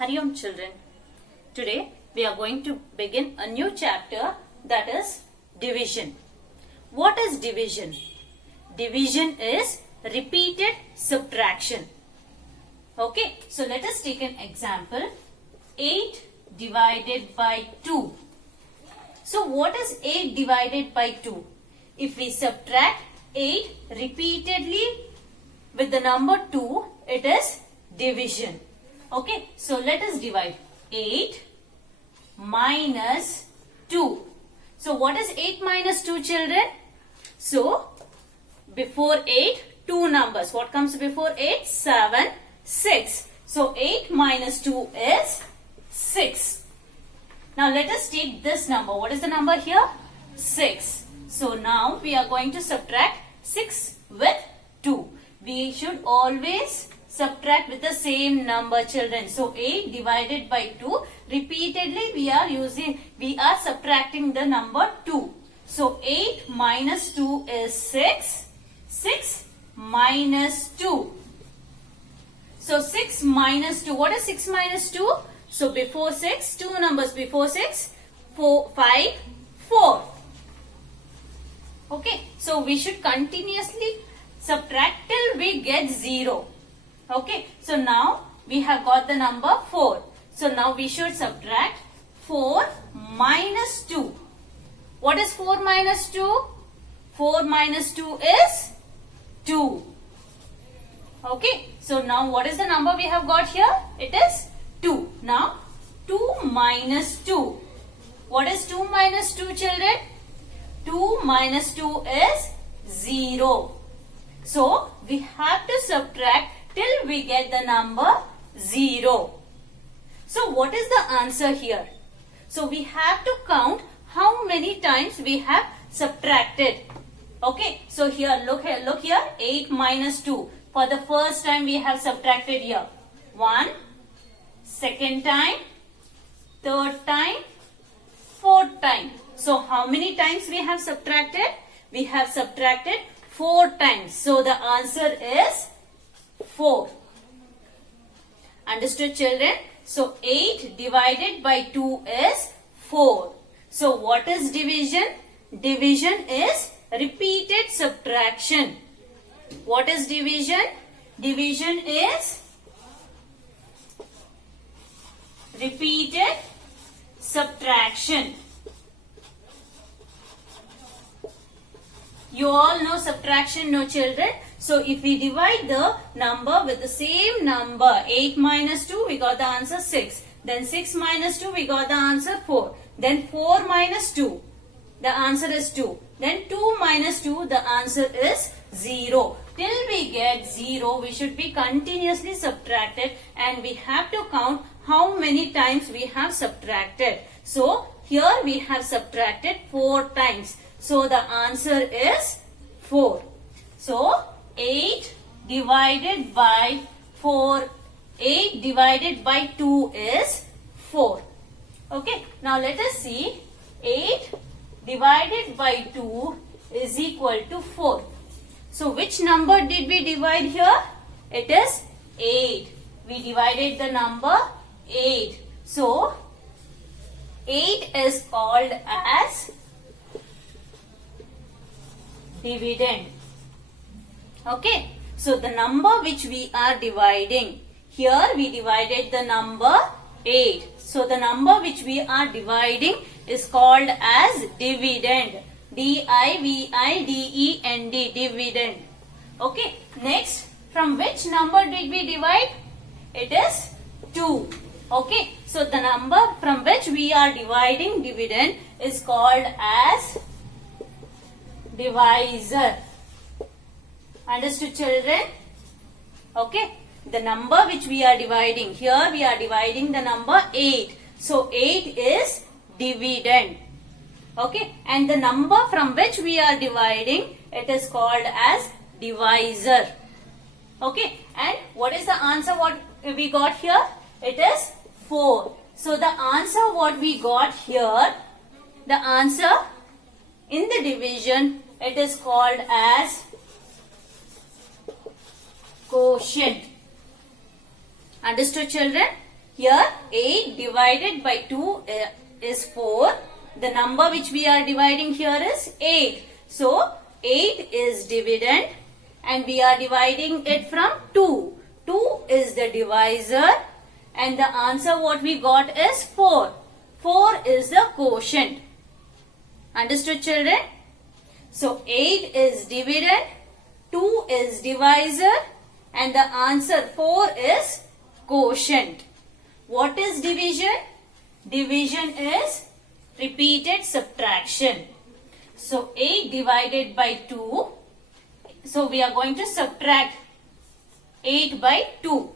Hariom children. Today we are going to begin a new chapter, that is division. What is division? Division is repeated subtraction. Okay, so let us take an example. 8 divided by 2. So what is 8 divided by 2? If we subtract 8 repeatedly with the number 2, it is division. Okay, so let us divide 8 minus 2. So what is 8 minus 2, children? So before 8, 2 numbers. What comes before 8? 7, 6. So 8 minus 2 is 6. Now let us take this number. What is the number here? 6. So now we are going to subtract 6 with 2. We should always subtract with the same number, children. So 8 divided by 2. Repeatedly we are subtracting the number 2. So 8 minus 2 is 6. 6 minus 2. So 6 minus 2. What is 6 minus 2? So before 6, 2 numbers before 6, 4, 5, 4. Okay. So we should continuously subtract till we get 0. Okay. So now we have got the number 4. So now we should subtract 4 minus 2. What is 4 minus 2? 4 minus 2 is 2. Okay. So now what is the number we have got here? It is 2. Now 2 minus 2. What is 2 minus 2, children? 2 minus 2 is 0. So we have to subtract till we get the number 0. So what is the answer here? So we have to count how many times we have subtracted. Okay, so here, look here, 8 minus 2. For the first time we have subtracted here. 1, second time, third time, fourth time. So how many times we have subtracted? We have subtracted 4 times. So the answer is 4. Understood, children? So 8 divided by 2 is 4. So what is division? Division is repeated subtraction. What is division? Division is repeated subtraction. You all know subtraction, no, children? So if we divide the number with the same number, 8 minus 2, we got the answer 6. Then 6 minus 2, we got the answer 4. Then 4 minus 2, the answer is 2. Then 2 minus 2, the answer is 0. Till we get 0, we should be continuously subtracted and we have to count how many times we have subtracted. So here we have subtracted 4 times. So the answer is 4. So 8 divided by 4, 8 divided by 2 is 4. Okay, now let us see. 8 divided by 2 is equal to 4. So which number did we divide here? It is 8. We divided the number 8. So 8 is called as dividend. Okay, so the number which we are dividing, here we divided the number 8. So the number which we are dividing is called as dividend. D-I-V-I-D-E-N-D, dividend. Okay, next, from which number did we divide? It is 2. Okay, so the number from which we are dividing dividend is called as divisor. Understood, children? Okay, the number which we are dividing, here we are dividing the number 8. So 8 is dividend. Okay, and the number from which we are dividing, it is called as divisor. Okay, and what is the answer what we got here? It is 4. So the answer what we got here, the answer in the division, it is called as quotient. Understood, children? Here 8 divided by 2 is 4. The number which we are dividing here is 8. So 8 is dividend and we are dividing it from 2. 2 is the divisor and the answer what we got is 4. 4 is the quotient. Understood, children? So 8 is dividend, 2 is divisor and the answer 4 is quotient. What is division? Division is repeated subtraction. So 8 divided by 2. So we are going to subtract 8 by 2.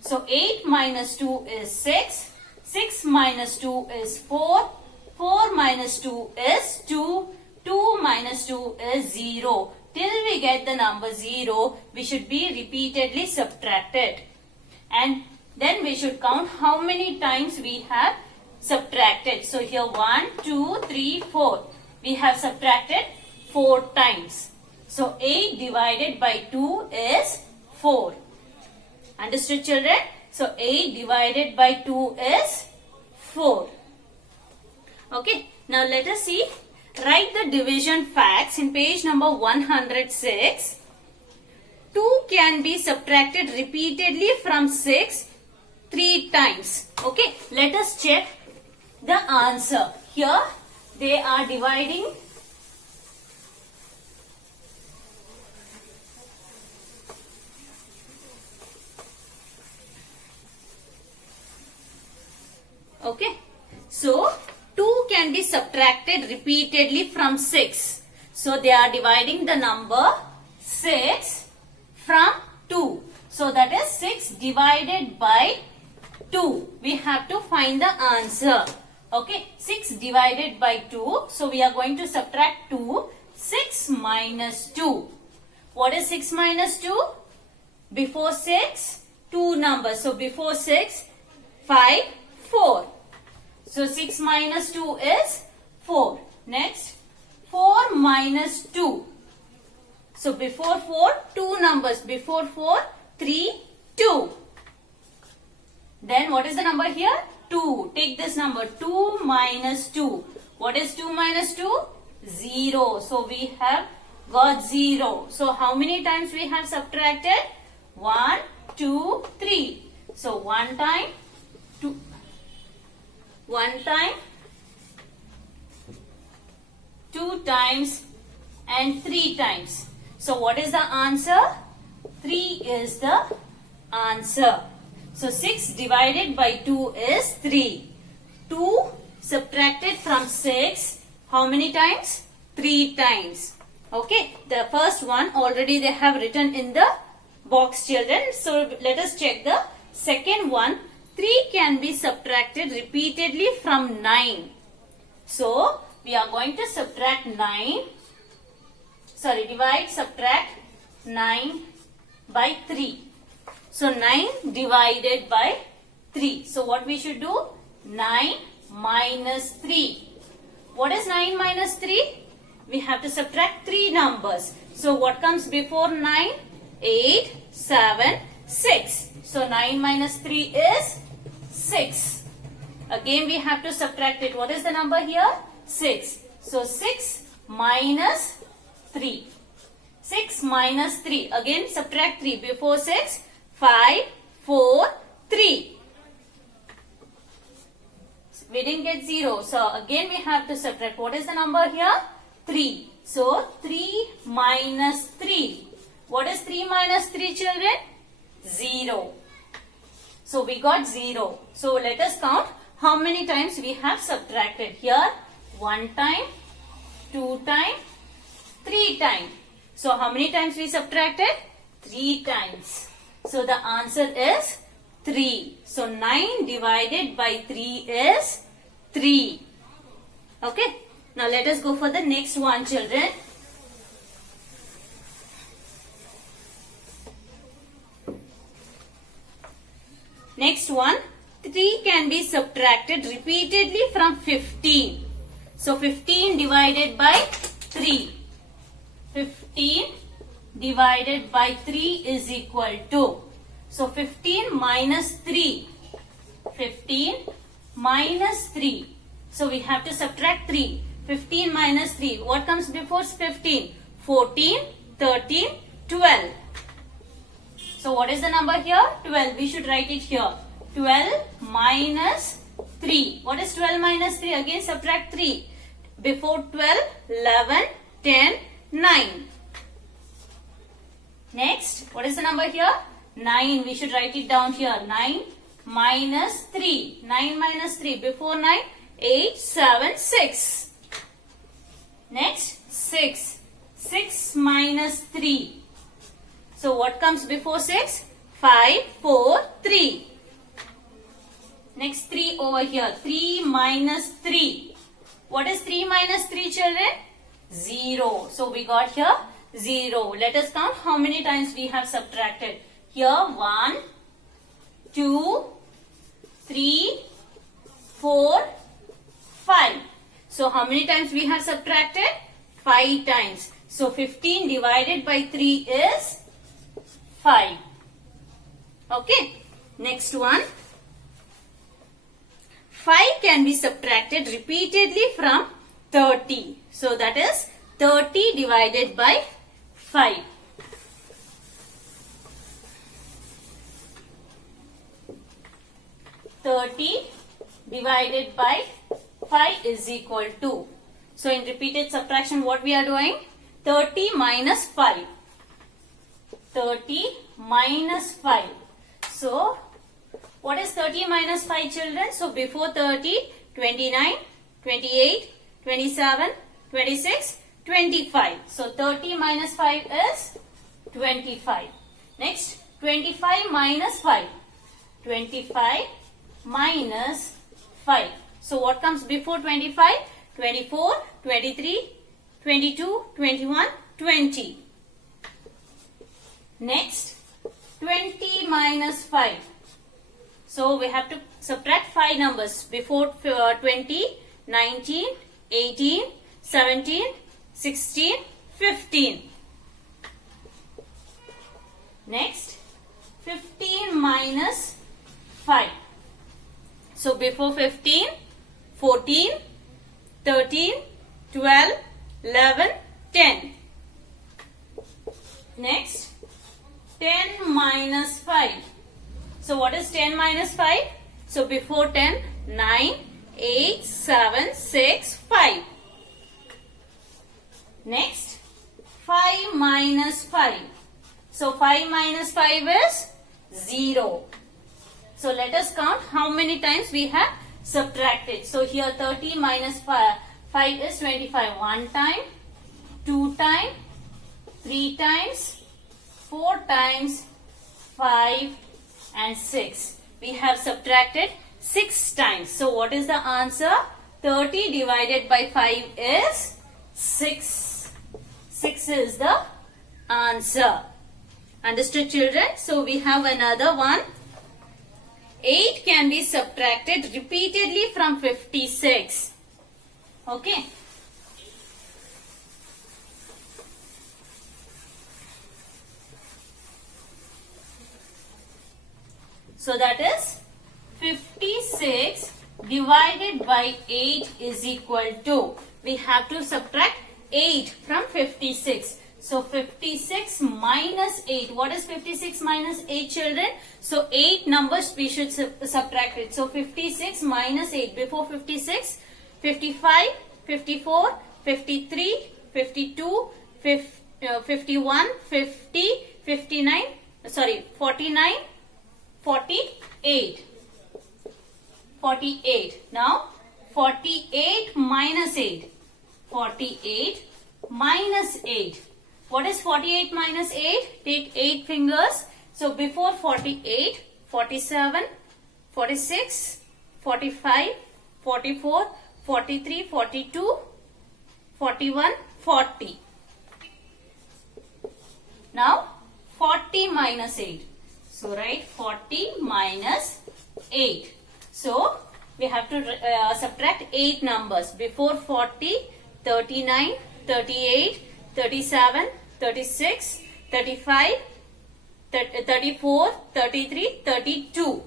So 8 minus 2 is 6. 6 minus 2 is 4. 4 minus 2 is 2. 2 minus 2 is 0. Till we get the number 0, we should be repeatedly subtracted. And then we should count how many times we have subtracted. So here 1, 2, 3, 4. We have subtracted 4 times. So 8 divided by 2 is 4. Understood, children? So 8 divided by 2 is 4. Okay, now let us see. Write the division facts in page number 106. 2 can be subtracted repeatedly from 6 3 times. Okay, let us check the answer. Here they are dividing okay. So 2 can be subtracted repeatedly from 6. So they are dividing the number 6 from 2. So that is 6 divided by 2. We have to find the answer. Okay, 6 divided by 2. So we are going to subtract 2. 6 minus 2. What is 6 minus 2? Before 6, 2 numbers. So before 6, 5, 4. So 6 minus 2 is 4. Next, 4 minus 2. So before 4, 2 numbers. Before 4, 3, 2. Then what is the number here? 2. Take this number. 2 minus 2. What is 2 minus 2? 0. So we have got 0. So how many times we have subtracted? 1, 2, 3. So 1 time, 2. 1 time, 2 times and 3 times. So what is the answer? 3 is the answer. So 6 divided by 2 is 3. 2 subtracted from 6, how many times? 3 times. Okay, the first one already they have written in the box, children. So let us check the second one. 3 can be subtracted repeatedly from 9. So, we are going to subtract 9. Sorry, divide, subtract 9 by 3. So, 9 divided by 3. So, what we should do? 9 minus 3. What is 9 minus 3? We have to subtract 3 numbers. So, what comes before 9? 8, 7, 6. So, 9 minus 3 is 6. Again we have to subtract it. What is the number here? 6. So 6 minus 3. 6 minus 3. Again subtract 3. Before 6, 5, 4, 3. We didn't get 0. So again we have to subtract. What is the number here? 3. So 3 minus 3. What is 3 minus 3, children? 0. So we got 0. So let us count how many times we have subtracted. Here 1 time, 2 time, 3 time. So how many times we subtracted? 3 times. So the answer is 3. So 9 divided by 3 is 3. Okay. Now let us go for the next one, children. Next one, 3 can be subtracted repeatedly from 15. So 15 divided by 3. 15 divided by 3 is equal to. So 15 minus 3. 15 minus 3. So we have to subtract 3. 15 minus 3. What comes before 15? 14, 13, 12. So what is the number here? 12. We should write it here. 12 minus 3. What is 12 minus 3? Again subtract 3. Before 12, 11, 10, 9. Next, what is the number here? 9. We should write it down here. 9 minus 3. 9 minus 3. Before 9, 8, 7, 6. Next, 6. 6 minus 3. So what comes before 6? 5, 4, 3. Next 3 over here. 3 minus 3. What is 3 minus 3, children? 0. So we got here 0. Let us count how many times we have subtracted. Here 1, 2, 3, 4, 5. So how many times we have subtracted? 5 times. So 15 divided by 3 is 5. Okay. Next one. 5 can be subtracted repeatedly from 30. So that is 30 divided by 5. Divided by 5 is equal to. So in repeated subtraction what we are doing? 30 minus 5. 30 minus 5. So what is 30 minus 5, children? So before 30, 29, 28, 27, 26, 25. So 30 minus 5 is 25. Next, 25 minus 5. 25 minus 5. So what comes before 25? 24, 23, 22, 21, 20. Next, 20 minus 5. So we have to subtract 5 numbers before 20, 19, 18, 17, 16, 15. Next, 15 minus 5. So before 15, 14, 13, 12, 11, 10. Next, 10 minus 5. So what is 10 minus 5? So before 10, 9, 8, 7, 6, 5. Next, 5 minus 5. So 5 minus 5 is 0. So let us count how many times we have subtracted. So here 30 minus 5 is 25. 1 time, 2 times, 3 times, 4 times, 5 and 6. We have subtracted 6 times. So what is the answer? 30 divided by 5 is 6. 6 is the answer. Understood, children? So we have another one. 8 can be subtracted repeatedly from 56. Okay. So that is 56 divided by 8 is equal to. We have to subtract 8 from 56. So 56 minus 8. What is 56 minus 8, children? So 8 numbers we should subtract it. So 56 minus 8. Before 56, 55, 54, 53, 52, 51, 50, 59, 49, 48. 48. Now 48 minus 8. 48 minus 8. What is 48 minus 8? Take 8 fingers. So before 48, 47, 46, 45, 44, 43, 42, 41, 40. Now 40 minus 8. So write 40 minus 8. So we have to subtract 8 numbers. Before 40, 39, 38, 37, 36, 35, 34, 33, 32.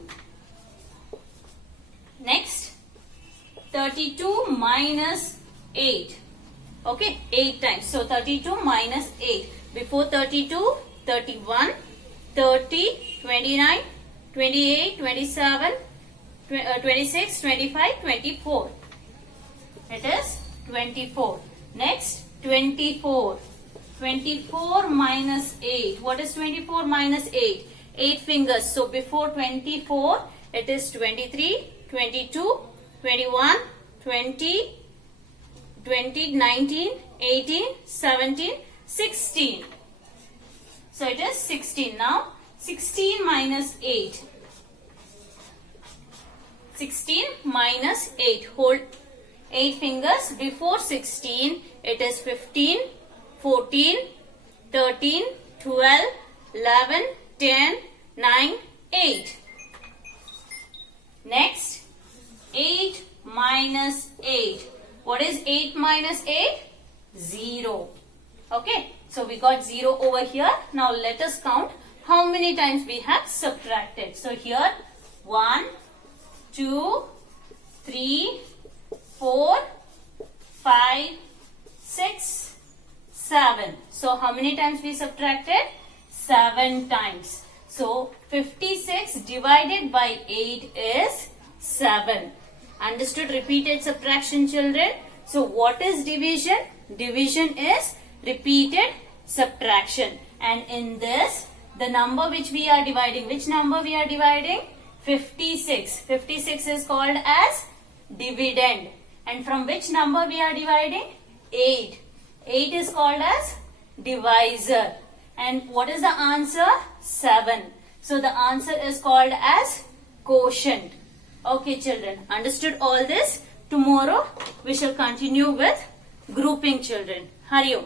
32 minus 8. Okay, 8 times. So 32 minus 8. Before 32, 31, 30, 29, 28, 27, 26, 25, 24. It is 24. Next, 24. 24 minus 8. What is 24 minus 8? 8 fingers. So before 24, it is 23, 22, 21, 20, 19, 18, 17, 16. So it is 16. Now 16 minus 8. 16 minus 8. Hold 8 fingers. Before 16, it is 15, 14, 13, 12, 11, 10, 9, 8. Next, 8 minus 8. What is 8 minus 8? 0. Okay, so we got 0 over here. Now let us count how many times we have subtracted. So here 1, 2, 3, 4, 5, 6, 7. So how many times we subtracted? 7 times. So 56 divided by 8 is 7. Understood repeated subtraction, children? So what is division? Division is repeated subtraction. And in this, the number which we are dividing, which number we are dividing? 56. 56 is called as dividend. And from which number we are dividing? 8. 8 is called as divisor. And what is the answer? 7. So the answer is called as quotient. Okay, children. Understood all this? Tomorrow we shall continue with grouping, children. Hari Om.